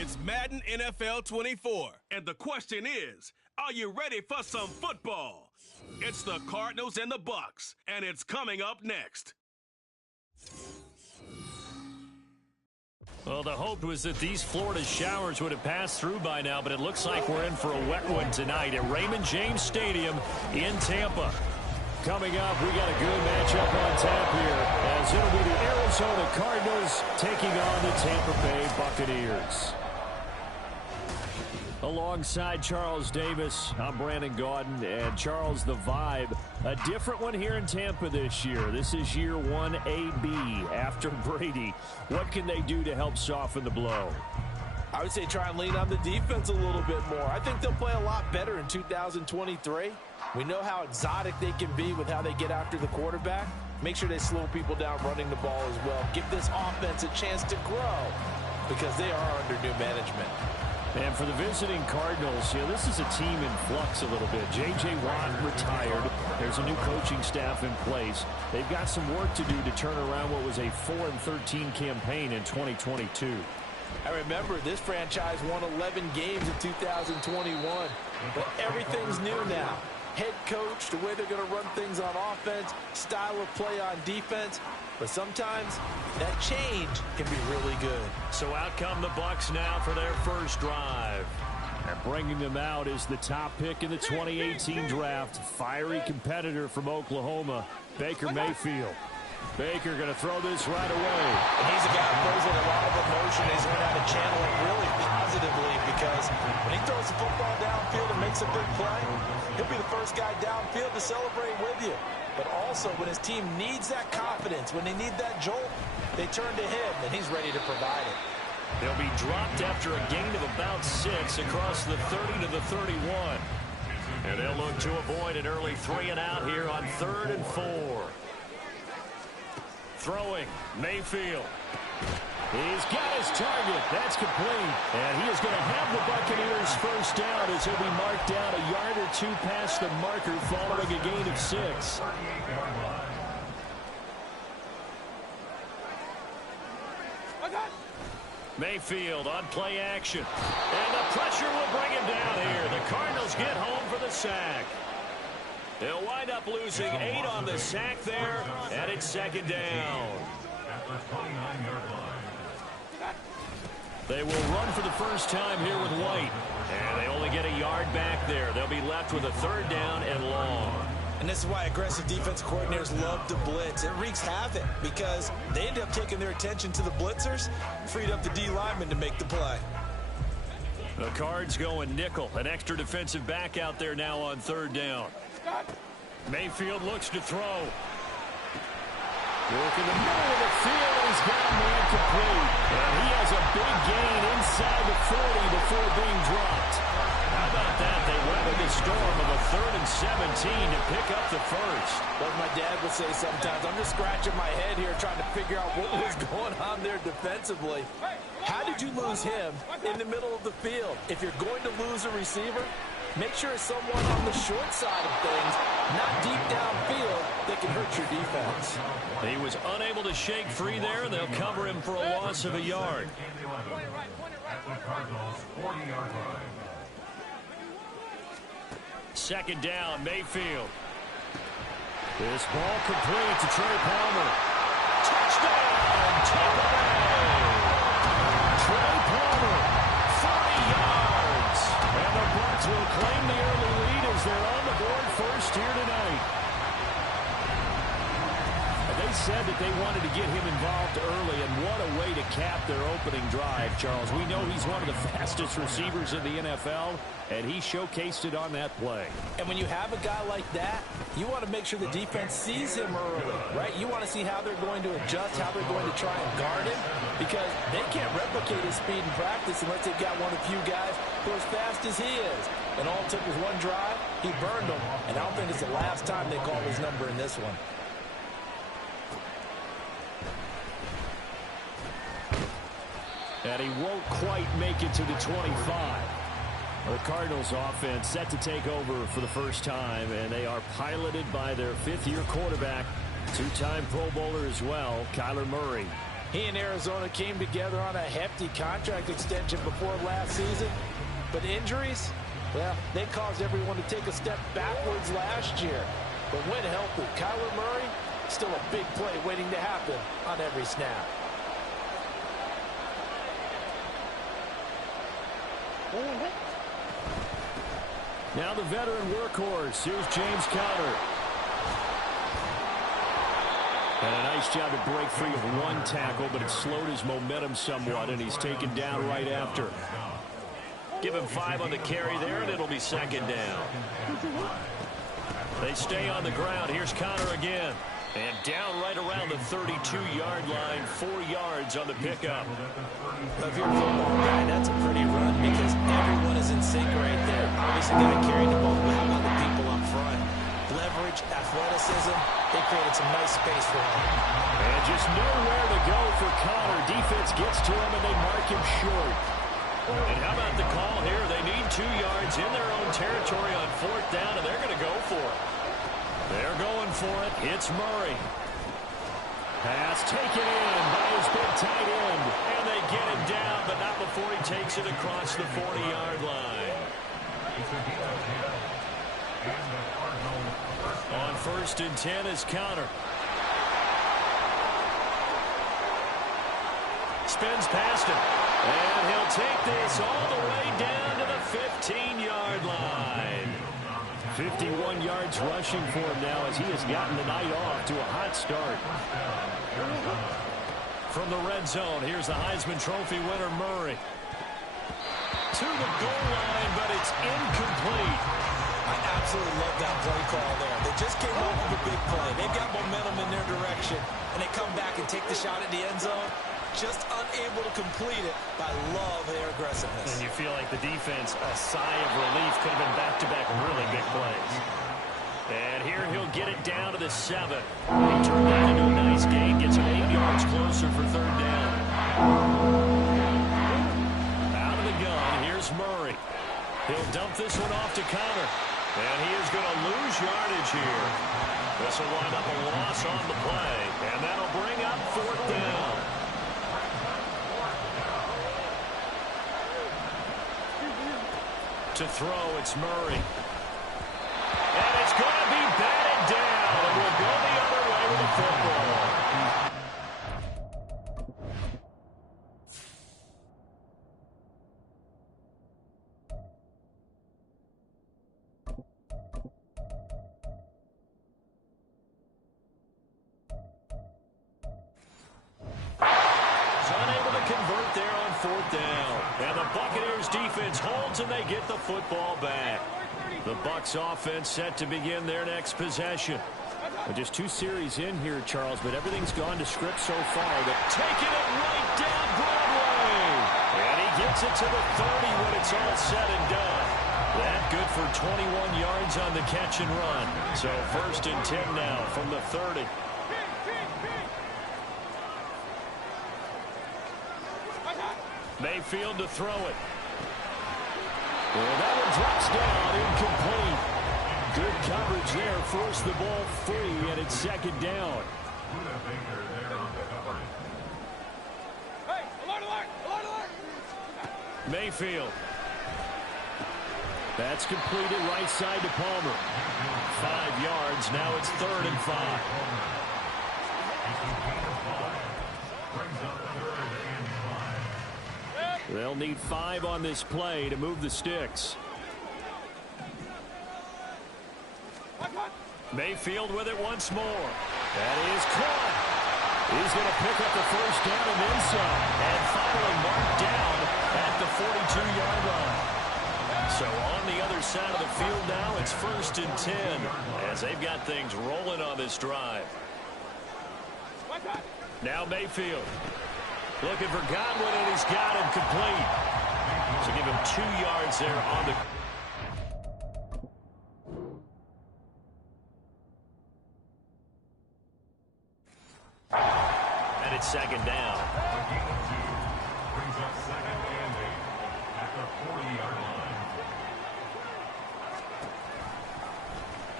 It's Madden NFL 24. And the question is, are you ready for some football? It's the Cardinals and the Bucs, and it's coming up next. Well, the hope was that these Florida showers would have passed through by now, but it looks like we're in for a wet one tonight at Raymond James Stadium in Tampa. Coming up, we got a good matchup on tap here, as it'll be the Arizona Cardinals taking on the Tampa Bay Buccaneers. Alongside Charles Davis, I'm Brandon Gaudin, and Charles, the vibe, a different one here in Tampa this year. This is year 1 AB after Brady. What can they do to help soften the blow? I would say try and lean on the defense a little bit more. I think they'll play a lot better in 2023. We know how exotic they can be with how they get after the quarterback. Make sure they slow people down running the ball as well. Give this offense a chance to grow because they are under new management. And for the visiting Cardinals, this is a team in flux a little bit. J.J. Watt retired. There's a new coaching staff in place. They've got some work to do to turn around what was a 4-13 campaign in 2022. I remember this franchise won 11 games in 2021, but everything's new now. Head coach, the way they're going to run things on offense, style of play on defense. But sometimes that change can be really good. So out come the Bucs now for their first drive. And bringing them out is the top pick in the 2018 draft, fiery competitor from Oklahoma, Baker Mayfield. Baker going to throw this right away. And he's a guy who throws with a lot of emotion. He's learned how to channel it really positively because when he throws the football downfield and makes a big play, he'll be the first guy downfield to celebrate with you. But also when his team needs that confidence, when they need that jolt, they turn to him, and he's ready to provide it. They'll be dropped after a gain of about 6 across the 30 to the 31. And they'll look to avoid an early 3-and-out here on 3rd and 4. Throwing, Mayfield. He's got his target. That's complete. And he is going to have the Buccaneers first down as he'll be marked down a yard or two past the marker following a gain of 6. Mayfield on play action. And the pressure will bring him down here. The Cardinals get home for the sack. They'll wind up losing 8 on the sack there, and it's 2nd down. They will run for the first time here with White. And they only get a yard back there. They'll be left with a 3rd down and long. And this is why aggressive defense coordinators love to blitz. It wreaks havoc because they end up taking their attention to the blitzers, freed up the D lineman to make the play. The Cards going nickel. An extra defensive back out there now on 3rd down. Mayfield looks to throw. Work in the middle of the field. He's got a man complete. And he has a big gain inside the 40 before being dropped. How about that? They weathered the storm of a 3rd and 17 to pick up the first. Like my dad would say sometimes, I'm just scratching my head here trying to figure out what was going on there defensively. How did you lose him in the middle of the field? If you're going to lose a receiver, make sure it's someone on the short side of things, not deep downfield, that can hurt your defense. He was unable to shake free there, and they'll cover him for a loss of a yard. Second down, Mayfield. This ball complete to Trey Palmer. Touchdown, Tampa Bay! Trey Palmer, 40 yards. And the Bucs will claim the early lead as they're on the board first here tonight. They said that they wanted to get him involved early, and what a way to cap their opening drive, Charles. We know he's one of the fastest receivers in the NFL, and he showcased it on that play. And when you have a guy like that, you want to make sure the defense sees him early, right? You want to see how they're going to adjust, how they're going to try and guard him, because they can't replicate his speed in practice unless they've got one of the few guys who are as fast as he is. And all it took was one drive, he burned them, and I don't think it's the last time they call his number in this one. And he won't quite make it to the 25. The Cardinals offense set to take over for the first time, and they are piloted by their 5th-year quarterback, two-time Pro Bowler as well, Kyler Murray. He and Arizona came together on a hefty contract extension before last season. But injuries, well, they caused everyone to take a step backwards last year. But when healthy, Kyler Murray, still a big play waiting to happen on every snap. Now the veteran workhorse. Here's James Conner. And a nice job to break free of one tackle, but it slowed his momentum somewhat, and he's taken down right after. Give him 5 on the carry there, and it'll be second down. They stay on the ground. Here's Conner again. And down right around the 32-yard line, 4 yards on the pickup. If you're a football guy, that's a pretty run because everyone is in sync right there. Obviously, got to carry the ball, but how about the people up front? Leverage, athleticism, they created some nice space for him. And just nowhere to go for Conner. Defense gets to him, and they mark him short. And how about the call here? They need 2 yards in their own territory on 4th down, and they're going to go for it. They're going for it. It's Murray. Pass taken in by his big tight end. And they get him down, but not before he takes it across the 40-yard line. On 1st and 10 is Conner. Spins past him. And he'll take this all the way down to the 15-yard line. 51 yards rushing for him now as he has gotten the night off to a hot start. From the red zone, here's the Heisman Trophy winner, Murray. To the goal line, but it's incomplete. I absolutely love that play call there. They just came up with a big play. They've got momentum in their direction, and they come back and take the shot at the end zone. Just unable to complete it, but I love their aggressiveness. And you feel like the defense, a sigh of relief, could have been back-to-back really big plays. And here he'll get it down to the 7. He turned that into a nice gain, gets him 8 yards closer for 3rd down. Out of the gun, here's Murray. He'll dump this one off to Conner. And he is going to lose yardage here. This will wind up a loss on the play, and that'll bring up 4th down. To throw, it's Murray. And it's going to be batted down. And we'll go the other way with the football. Unable to convert there on 4th down. And the Buccaneers defense holds and they get the football back. The Bucs offense set to begin their next possession. Well, just 2 series in here, Charles, but everything's gone to script so far. They're taking it right down Broadway. And he gets it to the 30 when it's all said and done. That good for 21 yards on the catch and run. So 1st and 10 now from the 30. Mayfield to throw it. Well, that one drops down, incomplete. Good coverage there, forced the ball free, and it's 2nd down. Hey, alert, alert, alert, alert. Mayfield. That's completed right side to Palmer. 5 yards, now it's 3rd and 5. They'll need 5 on this play to move the sticks. Mayfield with it once more. That is caught. He's going to pick up the 1st down and then some. And finally marked down at the 42-yard line. So on the other side of the field now, it's 1st and 10 as they've got things rolling on this drive. Now Mayfield. Looking for Godwin, and he's got him complete. So give him 2 yards there on the... And it's 2nd down.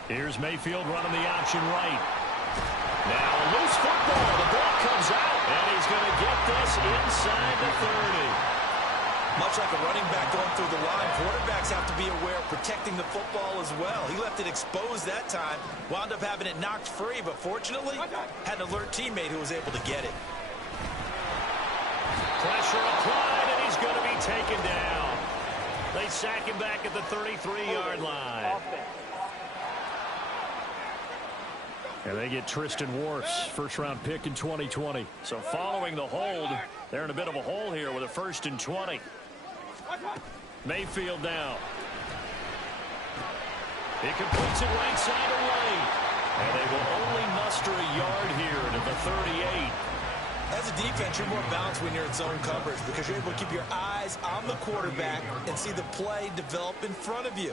Here's Mayfield running the option right. Now a loose football. football. The ball comes out, and he's going to get this inside the 30. Much like a running back going through the line, quarterbacks have to be aware of protecting the football as well. He left it exposed that time, wound up having it knocked free, but fortunately had an alert teammate who was able to get it. Pressure applied, and he's going to be taken down. They sack him back at the 33-yard line. And they get Tristan Wirfs, first-round pick in 2020. So following the hold, they're in a bit of a hole here with a 1st and 20. Mayfield now. He completes it right side away. And they will only muster a yard here to the 38. As a defense, you're more balanced when you're in zone coverage because you're able to keep your eyes on the quarterback and see the play develop in front of you.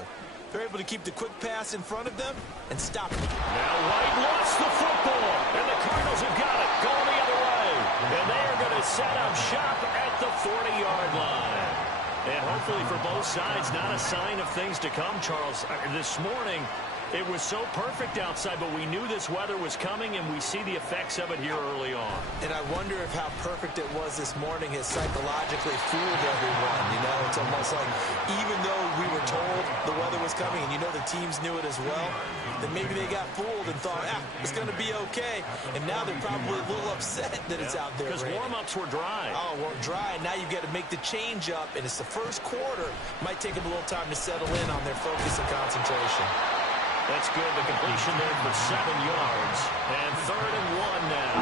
They're able to keep the quick pass in front of them and stop it. Now White lost the football, and the Cardinals have got it going the other way. And they are going to set up shop at the 40-yard line. And hopefully for both sides, not a sign of things to come, Charles. This morning, it was so perfect outside, but we knew this weather was coming, and we see the effects of it here early on. And I wonder if how perfect it was this morning has psychologically fooled everyone. You know, it's almost like even though we were told the weather was coming, and you know the teams knew it as well, then maybe they got fooled and thought, it's going to be okay. And now they're probably a little upset that it's out there. Because warm-ups were dry. Oh, well, dry. Now you've got to make the change up, and it's the first quarter. Might take them a little time to settle in on their focus and concentration. That's good. The completion there for 7 yards. And 3rd and 1 now.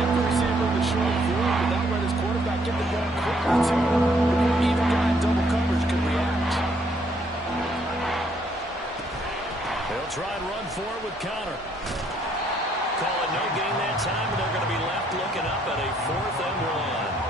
Kept the receiver in the short field, but that let his quarterback get the ball quickly, too. Either guy in double coverage could react. They'll try and run for it with Conner. Call it no gain that time, and they're going to be left looking up at a 4th and 1.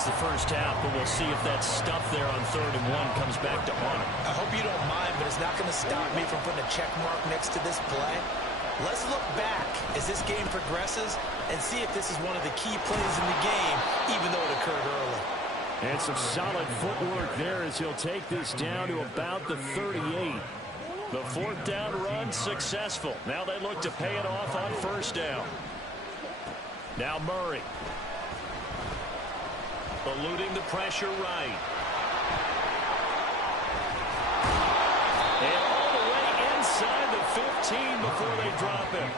The first half, but we'll see if that stuff there on 3rd and 1 comes back to haunt him. I hope you don't mind, but it's not going to stop me from putting a check mark next to this play. Let's look back as this game progresses and see if this is one of the key plays in the game, even though it occurred early. And some solid footwork there as he'll take this down to about the 38. The 4th down run successful. Now they look to pay it off on 1st down. Now Murray. Eluding the pressure right. And all the way inside the 15 before they drop him.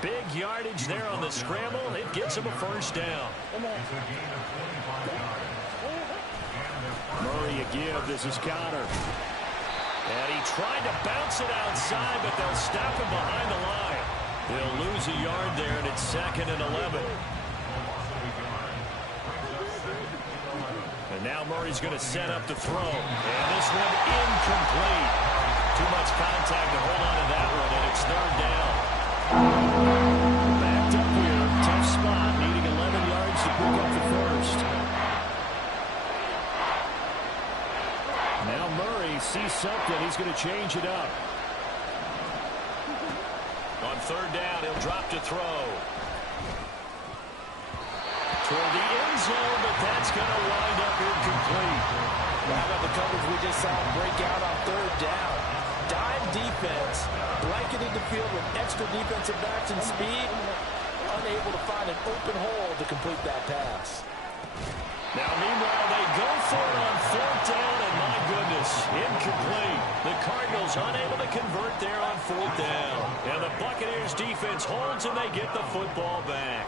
Big yardage there on the scramble. It gets him a 1st down. Murray again. This is Conner. And he tried to bounce it outside, but they'll stop him behind the line. They'll lose a yard there, and it's 2nd and 11. And now Murray's going to set up to throw. And this one incomplete. Too much contact to hold on to that one, and it's 3rd down. Backed up here. Tough spot. Needing 11 yards to pick up the 1st. Now Murray sees something. He's going to change it up. On 3rd down, he'll drop to throw. Toward the end zone, but that's going to wind up incomplete. Well, how about the coverage we just saw him break out on 3rd down? Dime defense, blanketed the field with extra defensive backs and speed, unable to find an open hole to complete that pass. Now, meanwhile, they go for it on 4th down, and my goodness, incomplete. The Cardinals unable to convert there on 4th down. And the Buccaneers defense holds, and they get the football back.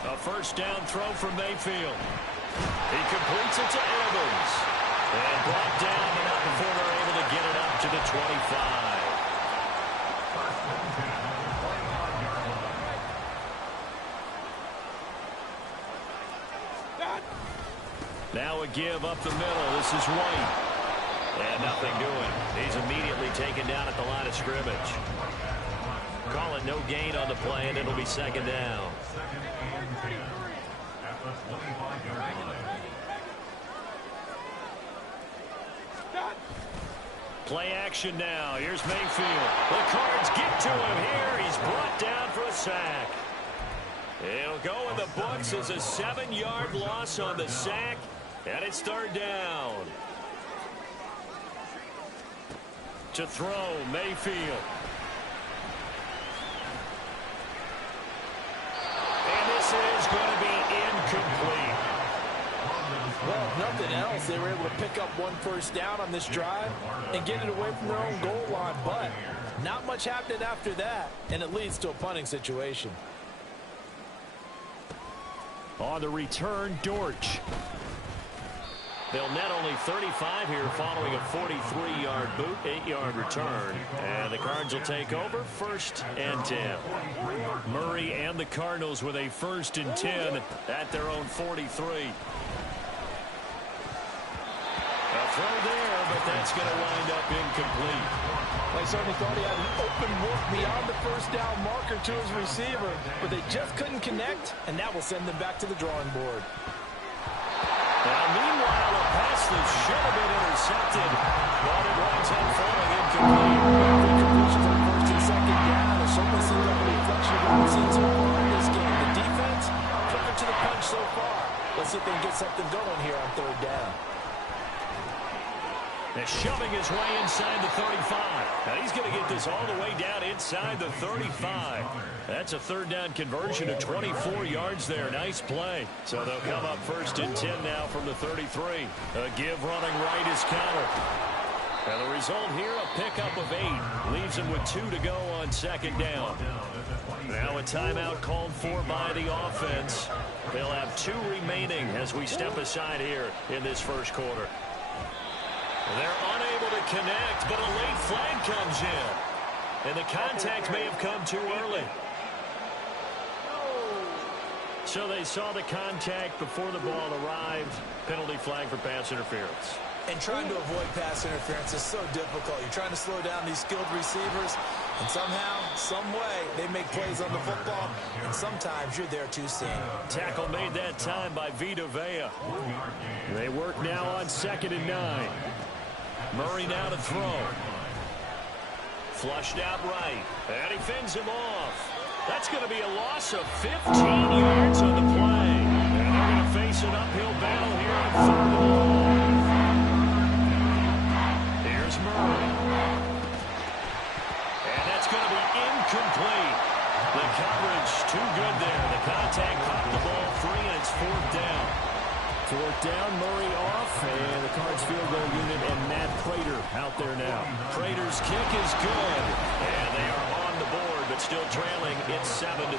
A 1st down throw from Mayfield. He completes it to Evans. And brought down, but not before they're able to get it up to the 25. Now a give up the middle. This is White. And nothing doing. He's immediately taken down at the line of scrimmage. Call it no gain on the play, and it'll be 2nd down. Play action now. Here's Mayfield. The Cards get to him here. He's brought down for a sack. It'll go in the books as a 7-yard loss on the sack, and it's third down. To throw, Mayfield. And this is going to be incomplete. Well, if nothing else, they were able to pick up one first down on this drive and get it away from their own goal line. But not much happened after that, and it leads to a punting situation. On the return, Dortch. They'll net only 35 here following a 43-yard boot, 8-yard return. And the Cards will take over 1st and 10. Murray and the Cardinals with a 1st and 10 at their own 43. A throw there, but that's going to wind up incomplete. They certainly thought he had an open look beyond the first down marker to his receiver, but they just couldn't connect, and that will send them back to the drawing board. Now, meanwhile, a pass that should have been intercepted, but it winds up falling incomplete. Incompletions on 1st and 2nd down. It certainly seems like a reflection of what we've seen so far in this game. The defense took it to the punch so far. Let's see if they can get something going here on 3rd down. They're shoving his way inside the 35. Now he's going to get this all the way down inside the 35. That's a 3rd down conversion of 24 yards there. Nice play. So they'll come up 1st and 10 now from the 33. A give running right is counter. And the result here, a pickup of 8. Leaves him with 2 to go on 2nd down. Now a timeout called for by the offense. They'll have 2 remaining as we step aside here in this 1st quarter. They're unable to connect, but a late flag comes in. And the contact may have come too early. So they saw the contact before the ball arrived. Penalty flag for pass interference. And trying to avoid pass interference is so difficult. You're trying to slow down these skilled receivers, and somehow, some way, they make plays on the football, and sometimes you're there too soon. Tackle made that time by Vita Vea. They work now on 2nd and 9. Murray now to throw. Flushed out right. And he fends him off. That's going to be a loss of 15 yards on the play. And they're going to face an uphill battle here on 3rd and long. Here's Murray. And that's going to be incomplete. The coverage too good there. The contact popped the ball free, and it's 4th down. 4th down, Murray off, and the Cards field goal unit and Matt Prater out there now. Prater's kick is good, and they are on the board, but still trailing. It's 7-3.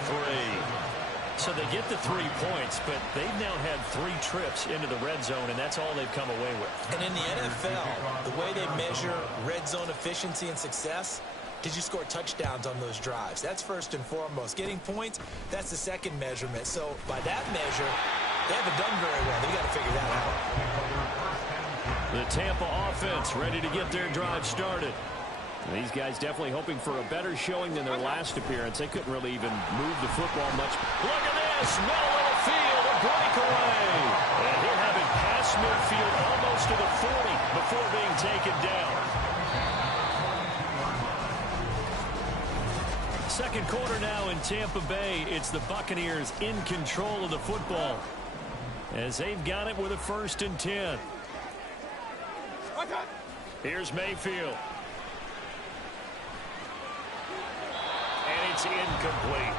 So they get the 3 points, but they've now had 3 trips into the red zone, and that's all they've come away with. And in the NFL, the way they measure red zone efficiency and success, did you score touchdowns on those drives? That's first and foremost. Getting points, that's the second measurement. So by that measure, they haven't done very well. They've got to figure that out. The Tampa offense ready to get their drive started. These guys definitely hoping for a better showing than their last appearance. They couldn't really even move the football much. Look at this. Middle of the field, a breakaway. And he'll have it past midfield almost to the 40 before being taken down. 2nd quarter now in Tampa Bay. It's the Buccaneers in control of the football as they've got it with a 1st and 10. Here's Mayfield. And it's incomplete.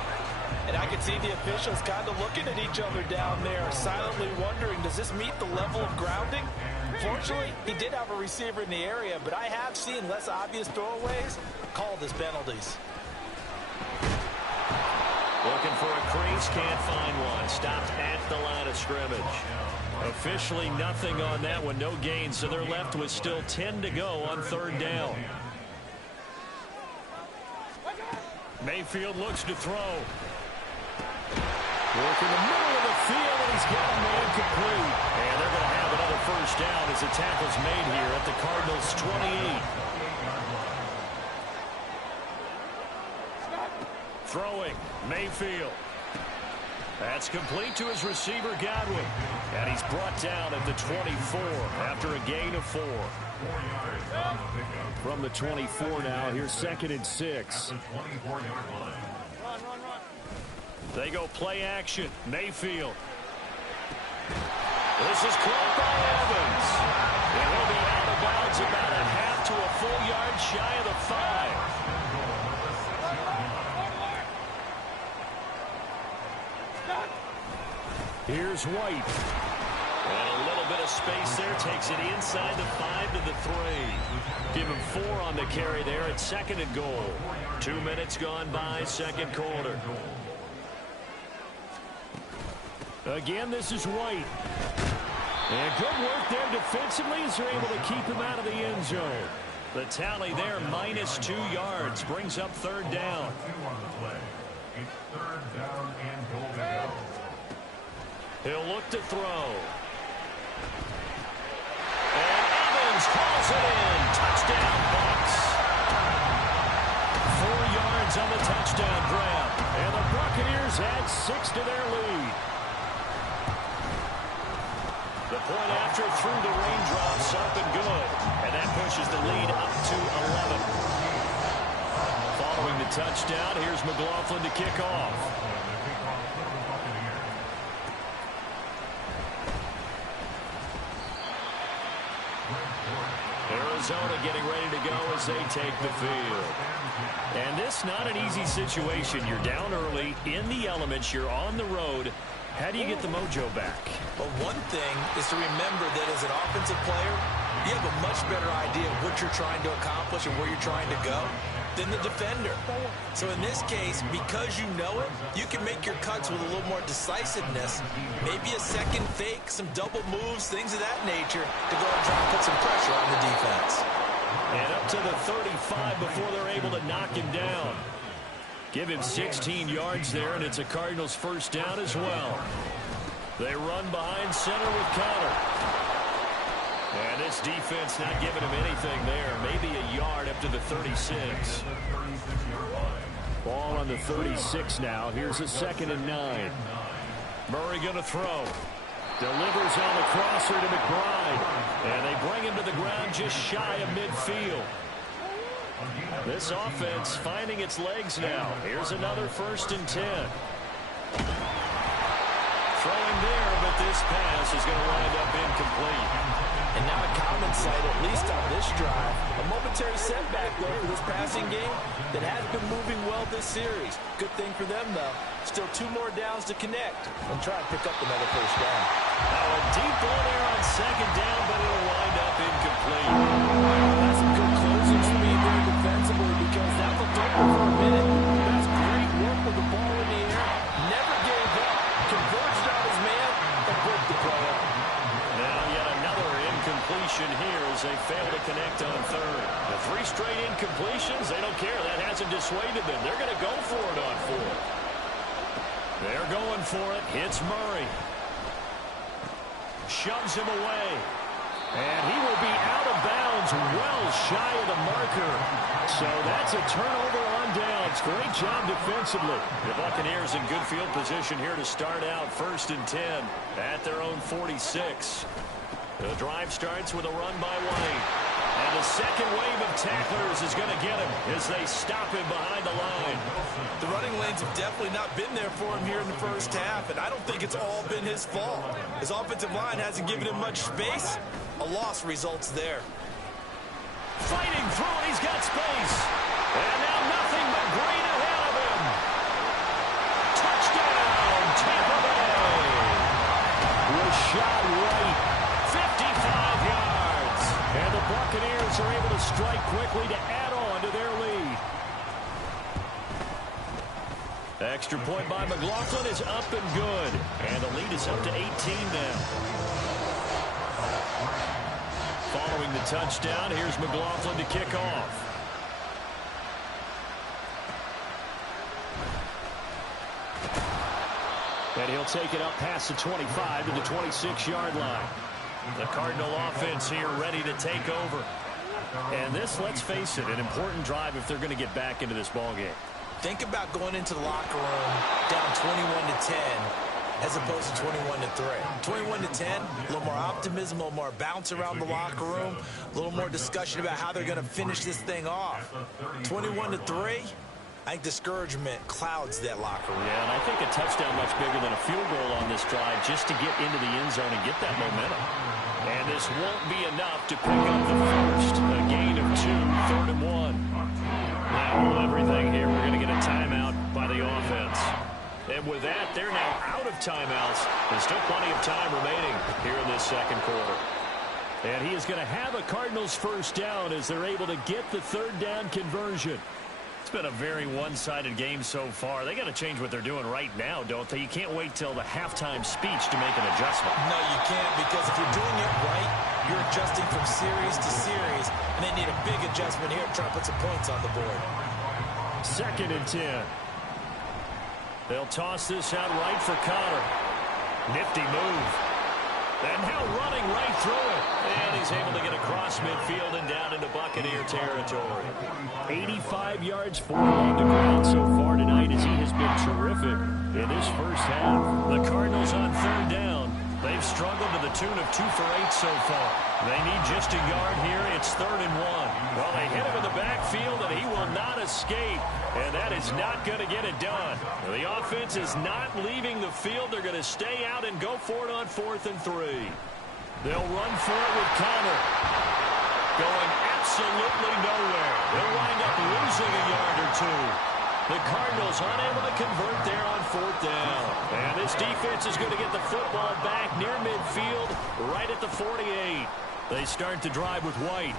And I can see the officials kind of looking at each other down there, silently wondering, does this meet the level of grounding? Fortunately, he did have a receiver in the area, but I have seen less obvious throwaways called as penalties. Looking for a crease, can't find one. Stopped at the line of scrimmage. Officially nothing on that one, no gain, so they're left with still 10 to go on 3rd down. Mayfield looks to throw. Work in the middle of the field, and he's got a man complete. And they're going to have another 1st down as the tackle's made here at the Cardinals' 28. Throwing, Mayfield. That's complete to his receiver, Godwin. And he's brought down at the 24 after a gain of 4. From the 24 now, here's 2nd and 6. They go play action. Mayfield. This is caught by Evans. And he'll be out of bounds about a half to a full yard shy of the 5. Here's White. And a little bit of space there. Takes it inside the 5 to the 3. Give him 4 on the carry there at 2nd and goal. 2 minutes gone by, second quarter. Again, this is White. And good work there defensively as they're able to keep him out of the end zone. The tally there, minus 2 yards, brings up 3rd down. He'll look to throw. And Evans calls it in. Touchdown, Bucs. 4 yards on the touchdown grab. And the Buccaneers add 6 to their lead. The point after through the raindrops up and good. And that pushes the lead up to 11. Following the touchdown, here's McLaughlin to kick off. Arizona getting ready to go as they take the field. And this not an easy situation. You're down early, in the elements, you're on the road. How do you get the mojo back? Well, one thing is to remember that as an offensive player, you have a much better idea of what you're trying to accomplish and where you're trying to go than the defender. So in this case, because you know it, you can make your cuts with a little more decisiveness. Maybe a second fake, some double moves, things of that nature to go and try and put some pressure on the defense. And up to the 35 before they're able to knock him down. Give him 16 yards there, and it's a Cardinals first down as well. They run behind center with Conner. And this defense not giving him anything there. Maybe a yard up to the 36. Ball on the 36 now. Here's a 2nd and 9. Murray going to throw. Delivers on the crosser to McBride. And they bring him to the ground just shy of midfield. This offense finding its legs now. Here's another 1st and 10. Throwing there, but this pass is going to wind up incomplete. And now a common sight, at least on this drive. A momentary setback, though, for this passing game that has been moving well this series. Good thing for them, though. Still 2 more downs to connect and try and pick up another first down. Now a deep ball there on 2nd down, but it'll wind up incomplete. That's some good closing speed there defensively because that looked over for a minute. That's great work with the ball in the air. Never gave up. Converged on his man and broke the play up. Now yet another incompletion here as they fail to connect on 3rd. The 3 straight incompletions, they don't care. That hasn't dissuaded them. They're going to go for it on 4th. They're going for it. Hits Murray. Shoves him away. And he will be out of bounds well shy of the marker. So that's a turnover on downs. Great job defensively. The Buccaneers in good field position here to start out 1st and 10 at their own 46. The drive starts with a run by White. And the second wave of tacklers is going to get him as they stop him behind the line. The running lanes have definitely not been there for him here in the first half, and I don't think it's all been his fault. His offensive line hasn't given him much space. A loss results there. Fighting through it, he's got space. And now nothing but green ahead of him. Touchdown, Tampa Bay. Rashad White, 55 yards. And the Buccaneers are able to strike quickly to add on to their lead. The extra point by McLaughlin is up and good. And the lead is up to 18 now. Following the touchdown, here's McLaughlin to kick off. And he'll take it up past the 25 to the 26-yard line. The Cardinal offense here ready to take over. And this, let's face it, an important drive if they're going to get back into this ballgame. Think about going into the locker room down 21-10 as opposed to 21-3. 21-10, a little more optimism, a little more bounce around the locker room, a little more discussion about how they're going to finish this thing off. 21-3, I think discouragement clouds that locker room. Yeah, and I think a touchdown much bigger than a field goal on this drive just to get into the end zone and get that momentum. And this won't be enough to pick up the first. A gain of 2, 3rd and 1. Now, everything here, we're going to get a timeout by the offense. And with that, they're now out of timeouts. There's still plenty of time remaining here in this second quarter. And he is going to have a Cardinals first down as they're able to get the 3rd down conversion. It's been a very one-sided game so far. They got to change what they're doing right now, don't they? You can't wait till the halftime speech to make an adjustment. No, you can't, because if you're doing it right, you're adjusting from series to series, and they need a big adjustment here to try to put some points on the board. 2nd and 10. They'll toss this out right for Connor. Nifty move. And now running right through it. And he's able to get across midfield and down into Buccaneer territory. 85 yards, 4 on the ground so far tonight as he has been terrific in this first half. The Cardinals on 3rd down. They've struggled to the tune of 2 for 8 so far. They need just a yard here. It's 3rd and 1. Well, they hit him in the backfield, and he will not escape. And that is not going to get it done. The offense is not leaving the field. They're going to stay out and go for it on 4th and 3. They'll run for it with Connor. Going absolutely nowhere. They'll wind up losing a yard or 2. The Cardinals unable to convert there on 4th down. And this defense is going to get the football back near midfield, right at the 48. They start to drive with White.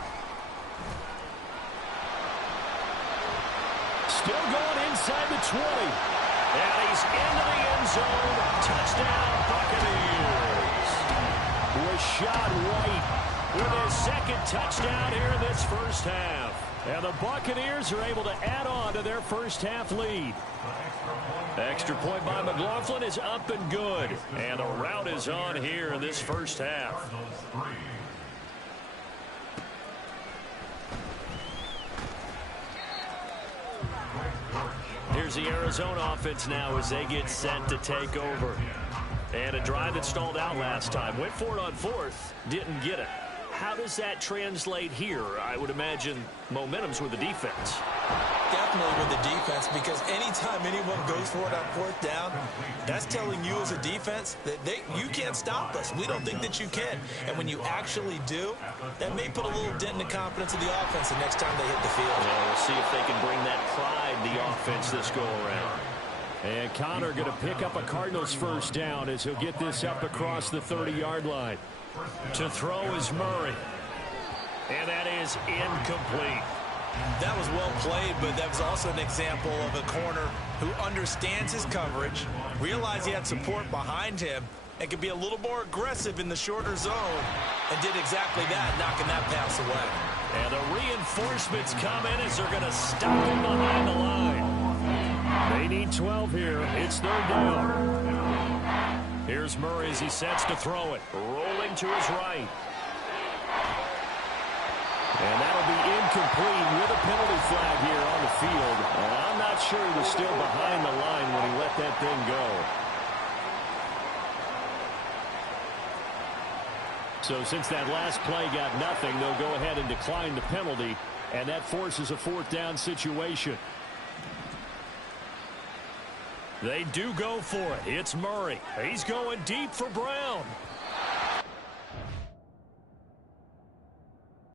Still going inside the 20. And he's into the end zone. Touchdown, Buccaneers. Rachaad White with his 2nd touchdown here in this first half. And the Buccaneers are able to add on to their first half lead. Extra point by McLaughlin is up and good. And a rout is on here in this first half. Here's the Arizona offense now as they get set to take over. And a drive that stalled out last time. Went for it on 4th. Didn't get it. How does that translate here? I would imagine momentum's with the defense. Definitely with the defense, because anytime anyone goes for it on 4th down, that's telling you as a defense that you can't stop us. We don't think that you can. And when you actually do, that may put a little dent in the confidence of the offense the next time they hit the field. Yeah, we'll see if they can bring that pride the offense this go-around. And Connor going to pick up a Cardinals first down as he'll get this up across the 30-yard line. To throw is Murray. And that is incomplete. That was well played, but that was also an example of a corner who understands his coverage, realized he had support behind him, and could be a little more aggressive in the shorter zone, and did exactly that, knocking that pass away. And the reinforcements come in as they're going to stop him behind the line. They need 12 here. It's 3rd down. Here's Murray as he sets to throw it. Rolling to his right. And that'll be incomplete with a penalty flag here on the field. And I'm not sure he was still behind the line when he let that thing go. So since that last play got nothing, they'll go ahead and decline the penalty. And that forces a 4th down situation. They do go for it. It's Murray. He's going deep for Brown.